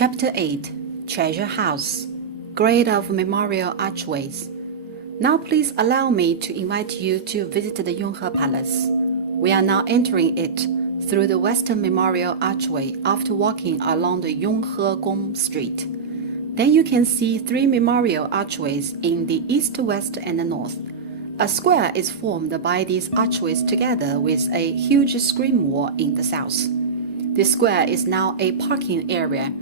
Chapter 8 Treasure House Grade of Memorial Archways. Now please allow me to invite you to visit the Yonghe Palace. We are now entering it through the Western Memorial Archway after walking along the Yonghe Street. Then you can see three memorial archways in the east, west, and the north. A square is formed by these archways together with a huge screen wall in the south. This square is now a parking area,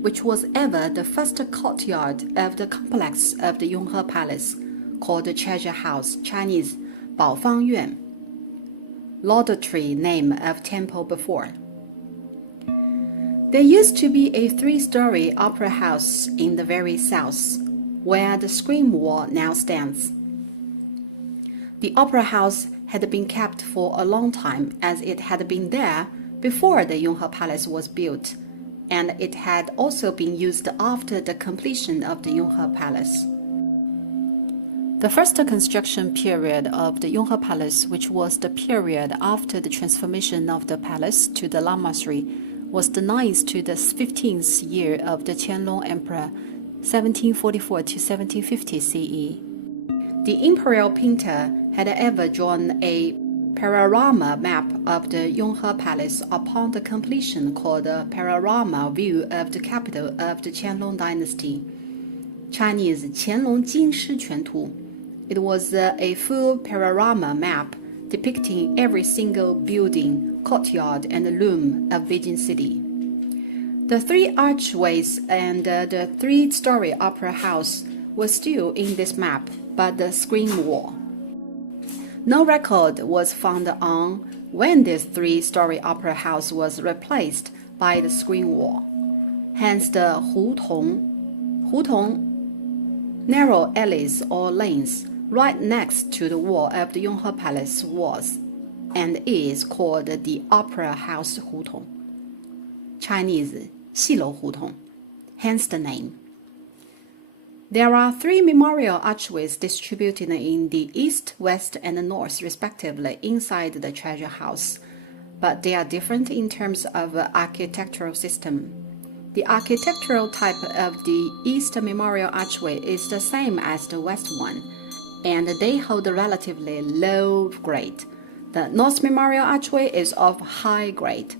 which was ever the first courtyard of the complex of the Yonghe Palace, called the Treasure House, Chinese 宝方院, laudatory name of temple before. There used to be a three-story opera house in the very south, where the screen wall now stands. The opera house had been kept for a long time as it had been there before the Yonghe Palace was built, and it had also been used after the completion of the Yonghe Palace. The first construction period of the Yonghe Palace, which was the period after the transformation of the palace to the lamasery, was the 9th to the 15th year of the Qianlong Emperor, 1744 to 1750 CE. The imperial painter had ever drawn a panorama map of the Yonghe Palace upon the completion called the panorama view of the capital of the Qianlong dynasty, Chinese 乾隆金狮全图. It was a full panorama map depicting every single building, courtyard, and room of Beijing City. The three archways and the three-story opera house were still in this map, but the screen wall. No record was found on when this three-story opera house was replaced by the screen wall. Hence the hutong, narrow alleys or lanes, right next to the wall of the Yonghe Palace was and is called the Opera House Hutong, Chinese 戏楼胡同, hence the name. There are three memorial archways distributed in the east, west, and north respectively inside the treasure house, but they are different in terms of architectural system. The architectural type of the east memorial archway is the same as the west one, and they hold a relatively low grade. The north memorial archway is of high grade.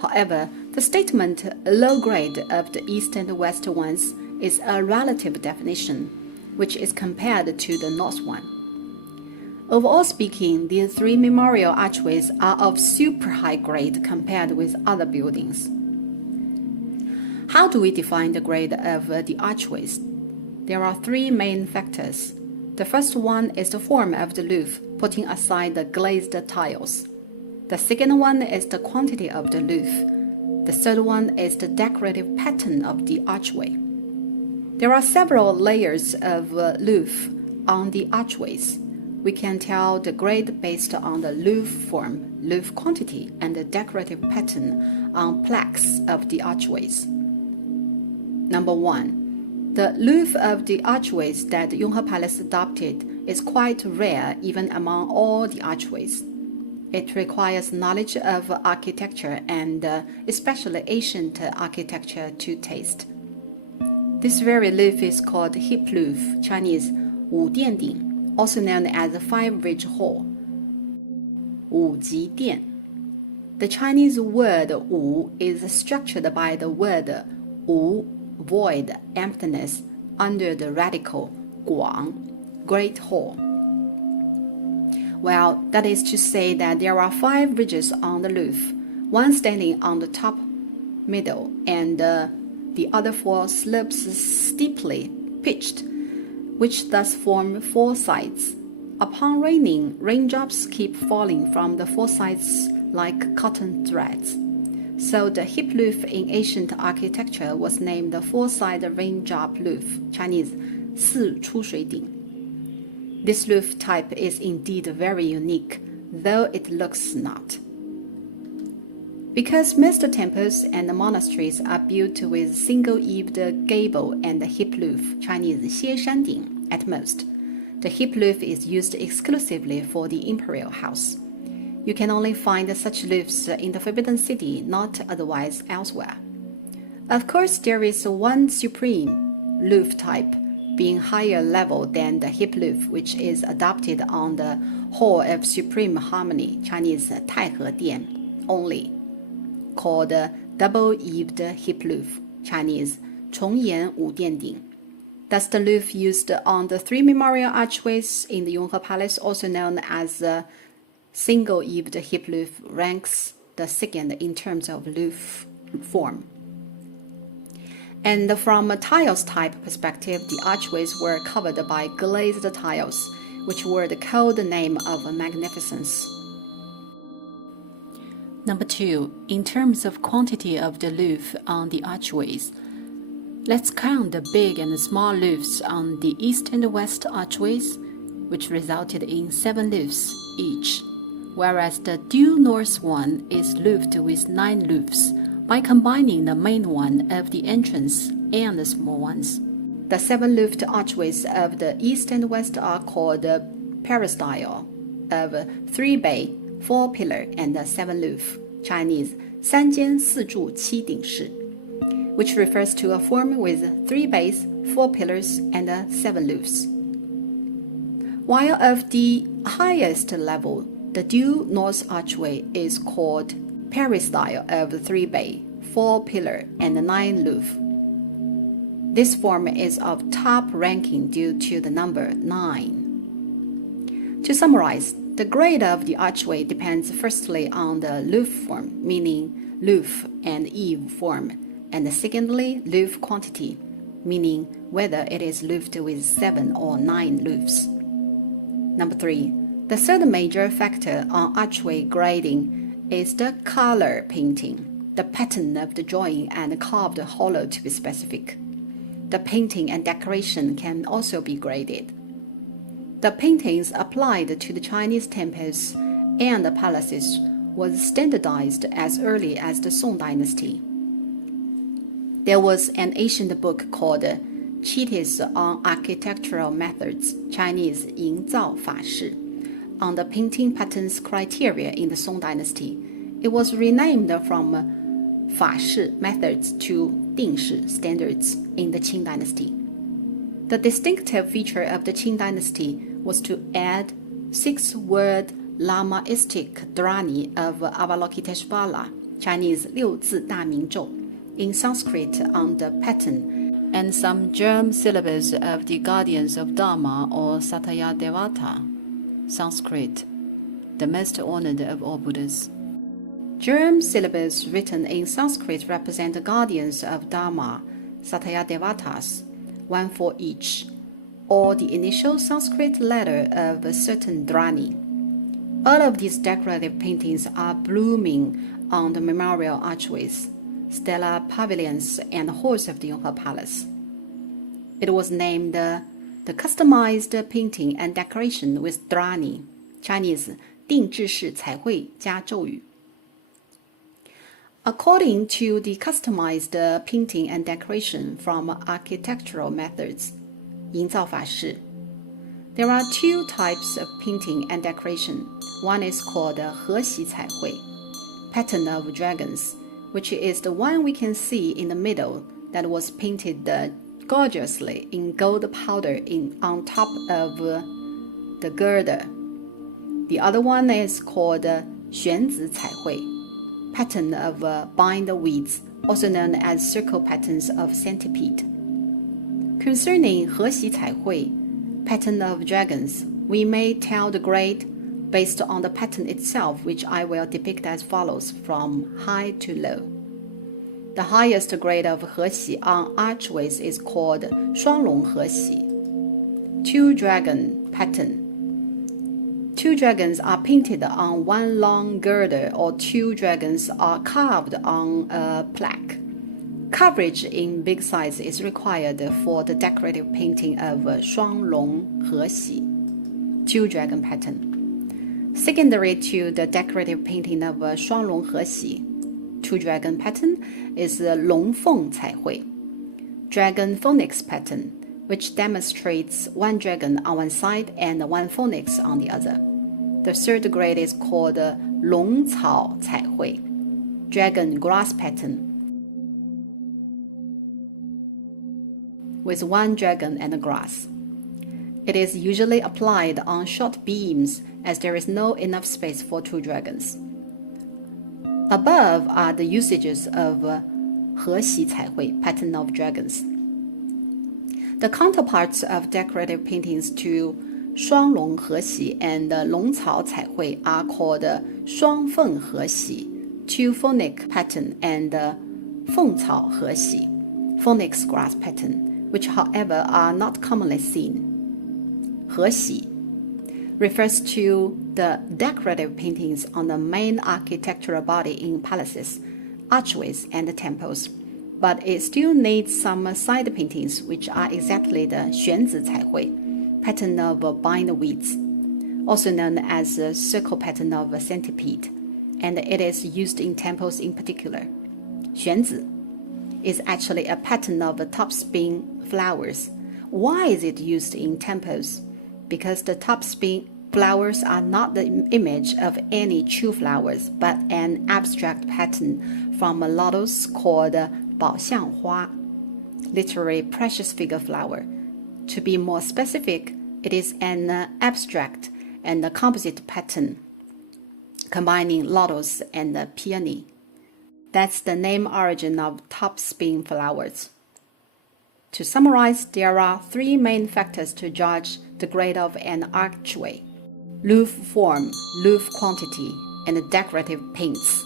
However, the statement low grade of the east and west ones is a relative definition, which is compared to the north one. Overall speaking, these three memorial archways are of super high grade compared with other buildings. How do we define the grade of the archways? There are three main factors. The first one is the form of the roof, putting aside the glazed tiles. The second one is the quantity of the roof. The third one is the decorative pattern of the archway. There are several layers of roof on the archways. We can tell the grade based on the roof form, roof quantity, and the decorative pattern on plaques of the archways. Number 1. The roof of the archways that the Yonghe Palace adopted is quite rare even among all the archways. It requires knowledge of architecture and especially ancient architecture to taste. This very roof is called hip roof, Chinese 五殿顶, also known as the five-ridge hall, 五级殿. The Chinese word 五 is structured by the word 无, void, emptiness, under the radical 广, great hall. Well, that is to say that there are 5 ridges on the roof, one standing on the top middle, and the other 4 slopes steeply pitched, which thus form 4 sides. Upon raining, raindrops keep falling from the 4 sides like cotton threads. So the hip roof in ancient architecture was named the 4-side raindrop roof, Chinese 四出水顶. This roof type is indeed very unique, though it looks not. Because most temples and monasteries are built with single-eaved gable and hip roof, Chinese 歇山顶, at most, the hip roof is used exclusively for the imperial house. You can only find such roofs in the Forbidden City, not otherwise elsewhere. Of course, there is one supreme loof type, being higher level than the hip loof, which is adopted on the Hall of Supreme Harmony, Chinese 太和殿 only, called double-eaved hip loof, Chinese 重檐五殿顶. That's the loof used on the three memorial archways in the Yonghe Palace, also known as the single-eaved hip loof, ranks the second in terms of loof form. And from a tiles type perspective, the archways were covered by glazed tiles, which were the code name of magnificence. Number 2, in terms of quantity of the loof on the archways, let's count the big and small loofs on the east and west archways, which resulted in 7 loofs each, whereas the due north one is loofed with 9 loofs by combining the main one of the entrance and the small ones. The 7 loofed archways of the east and west are called peristyle, of 3 bay, 4 pillar, and 7 loof, Chinese 三间四柱七顶式, which refers to a form with 3 bays, 4 pillars, and 7 loofs. While of the highest level, the due north archway is called peristyle of 3 bay, 4 pillar, and 9 loof. This form is of top ranking due to the number 9. To summarize, the grade of the archway depends firstly on the loof form, meaning loof and eave form, and secondly, loof quantity, meaning whether it is loofed with 7 or 9 loofs. Number 3, the third major factor on archway grading is the color painting, the pattern of the drawing and carved hollow to be specific. The painting and decoration can also be graded. The paintings applied to the Chinese temples and the palaces was standardized as early as the Song dynasty. There was an ancient book called Treatise on Architectural Methods, Chinese 营造法式, on the painting patterns criteria in the Song dynasty. It was renamed from 法式 methods to 定式 standards in the Qing dynasty. The distinctive feature of the Qing dynasty was to add 6-word Lamaistic Dhrani of Avalokiteshvara, Chinese 六字大明咒, in Sanskrit on the pattern, and some germ syllables of the guardians of Dharma or Satya Devata, Sanskrit, the most honored of all Buddhas. Germ syllables written in Sanskrit represent the guardians of Dharma, Satya Devatas, one for each, or the initial Sanskrit letter of a certain Dhrani. All of these decorative paintings are blooming on the memorial archways, stellar pavilions, and halls of the Yonghe Palace. It was named the customized painting and decoration with Dhrani, Chinese 定制式彩绘加咒语. According to the customized painting and decoration from architectural methods, 营造法式, there are 2 types of painting and decoration. One is called 和喜彩绘, pattern of dragons, which is the one we can see in the middle that was painted gorgeously in gold powder on top of the girder. The other one is called 玄子彩绘, pattern of bind weeds, also known as circle patterns of centipede. Concerning 和喜彩绘, pattern of dragons, we may tell the grade based on the pattern itself, which I will depict as follows from high to low. The highest grade of 和喜 on archways is called 双龙和喜, 2-dragon pattern. 2 dragons are painted on one long girder, or 2 dragons are carved on a plaque. Coverage in big size is required for the decorative painting of 双龙和喜, 2-dragon pattern. Secondary to the decorative painting of 双龙和喜, 2-dragon pattern, is 龙凤彩绘, dragon phoenix pattern, which demonstrates 1 dragon on one side and 1 phoenix on the other. The third grade is called 龙草彩绘, dragon grass pattern. with one dragon and a grass. It is usually applied on short beams as there is no enough space for two dragons. Above are the usages of 和玺彩绘 pattern of dragons. The counterparts of decorative paintings to 双龙和玺 and 龙草彩绘 are called 双凤和玺 two phonic pattern and 凤草和玺 phoenix grass pattern, which however are not commonly seen. 和玺 refers to the decorative paintings on the main architectural body in palaces, archways, and temples, but it still needs some side paintings, which are exactly the 玄子彩绘 pattern of bindweeds, also known as the circle pattern of a centipede, and it is used in temples in particular. 玄子 is actually a pattern of topspin flowers. Why is it used in temples? Because the topspin flowers are not the image of any true flowers, but an abstract pattern from a lotus called 宝相花, literally precious figure flower. To be more specific, it is an abstract and a composite pattern combining lotus and peony. That's the name origin of topspin flowers. To summarize, there are three main factors to judge the grade of an archway: roof form, roof quantity, and decorative paints.